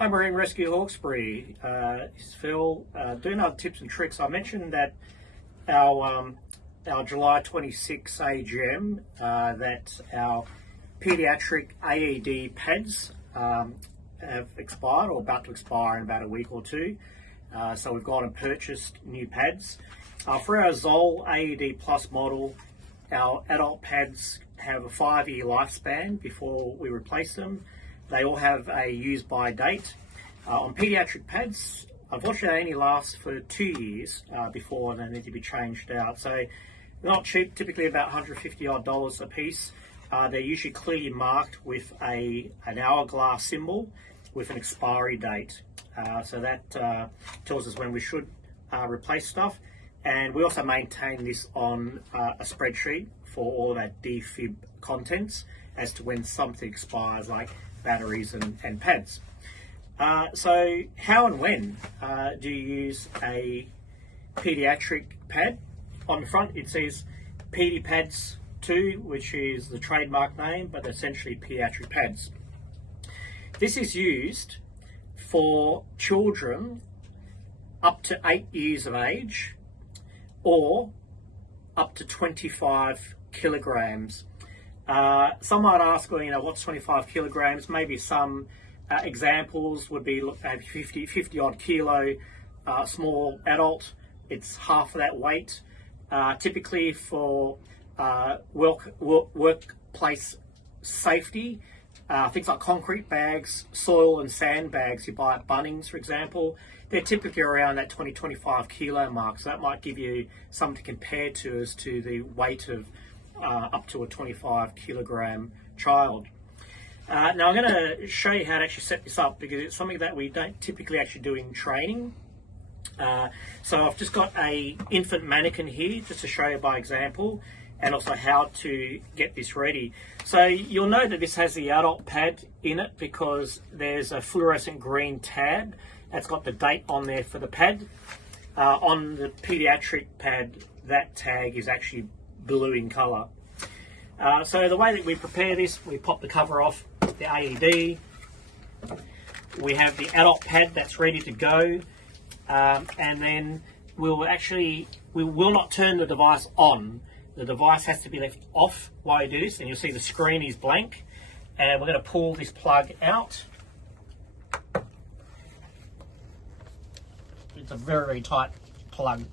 Hi Marine Rescue Hawkesbury, it's Phil. Doing other tips and tricks. I mentioned that our July 26 AGM that our pediatric AED pads have expired or about to expire in about a week or two. So we've gone and purchased new pads. For our Zoll AED Plus model, our adult pads have a 5-year lifespan before we replace them. They all have a use by date. On pediatric pads, unfortunately, they only last for 2 years before they need to be changed out. So they're not cheap, typically about $150 a piece. They're usually clearly marked with an hourglass symbol with an expiry date. So that tells us when we should replace stuff. And we also maintain this on a spreadsheet for all of our defib contents as to when something expires, like batteries and pads. So how and when do you use a pediatric pad? On the front it says PD Pads 2, which is the trademark name, but essentially pediatric pads. This is used for children up to 8 years of age or up to 25 kilograms. Some might ask, well, what's 25 kilograms? Maybe some examples would be at 50 odd kilo, small adult. It's half of that weight. Typically for workplace safety, things like concrete bags, soil and sand bags you buy at Bunnings, for example, they're typically around that 20-25 kilo mark. So that might give you something to compare to as to the weight of up to a 25 kilogram child. Now I'm going to show you how to actually set this up, because it's something that we don't typically actually do in training. So I've just got a infant mannequin here just to show you by example, and also how to get this ready. So you'll know that this has the adult pad in it because there's a fluorescent green tab that's got the date on there for the pad. On the pediatric pad, that tag is actually blue in colour. So the way that we prepare this, we pop the cover off the AED. We have the adult pad that's ready to go, and then we will not turn the device on. The device has to be left off while you do this, and you'll see the screen is blank. And we're going to pull this plug out. It's a very, very tight plug.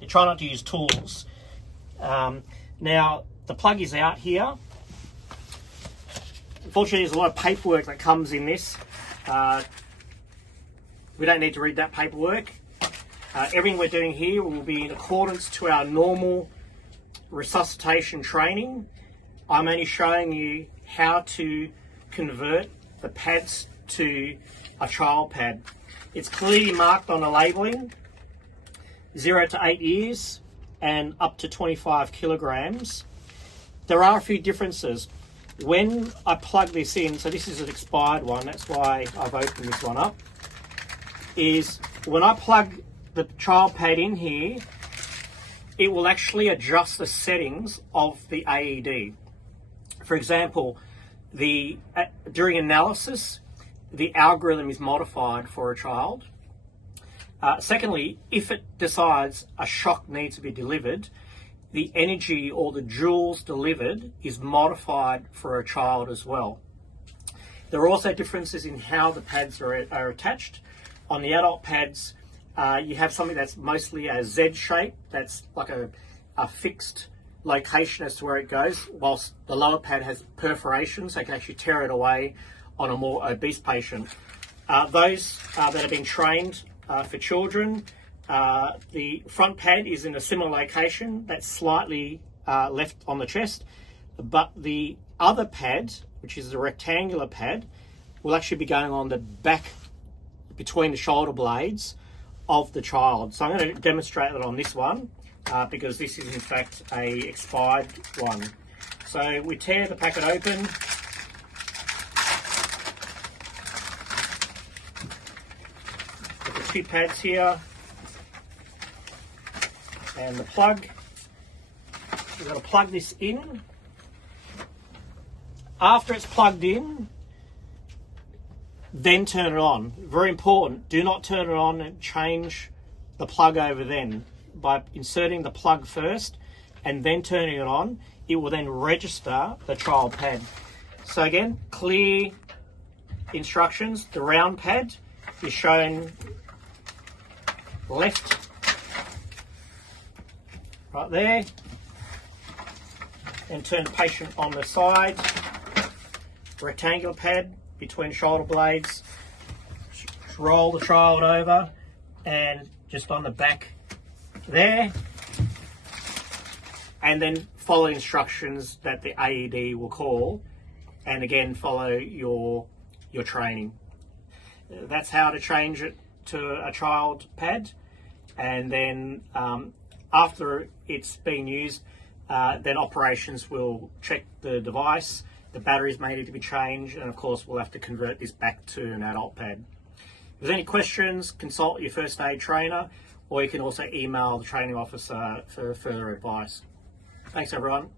You try not to use tools. Now, the plug is out here. Unfortunately, there's a lot of paperwork that comes in this. We don't need to read that paperwork. Everything we're doing here will be in accordance to our normal resuscitation training. I'm only showing you how to convert the pads to a child pad. It's clearly marked on the labelling, 0 to 8 years and up to 25 kilograms. There are a few differences. When I plug this in, so this is an expired one, that's why I've opened this one up, is when I plug the child pad in here, it will actually adjust the settings of the AED. For example, during analysis, the algorithm is modified for a child. Secondly, if it decides a shock needs to be delivered, the energy or the joules delivered is modified for a child as well. There are also differences in how the pads are attached. On the adult pads, you have something that's mostly a Z shape, that's like a fixed location as to where it goes, whilst the lower pad has perforations, so you can actually tear it away on a more obese patient. Those that have been trained for children, the front pad is in a similar location, that's slightly left on the chest, but the other pad, which is the rectangular pad, will actually be going on the back between the shoulder blades of the child. So I'm going to demonstrate that on this one because this is in fact a expired one. So we tear the packet open. Got the 2 pads here and the plug. We're going to plug this in. After it's plugged in, then turn it on. Very important, do not turn it on and change the plug over then. By inserting the plug first and then turning it on, it will then register the trial pad. So again, clear instructions. The round pad is shown left, right there, and turn the patient on the side. Rectangular pad between shoulder blades, roll the child over and just on the back there, and then follow instructions that the AED will call, and again follow your training. That's how to change it to a child pad. And then after it's been used, then operations will check the device. The batteries may need to be changed, and of course we'll have to convert this back to an adult pad. If there's any questions, consult your first aid trainer, or you can also email the training officer for further advice. Thanks everyone.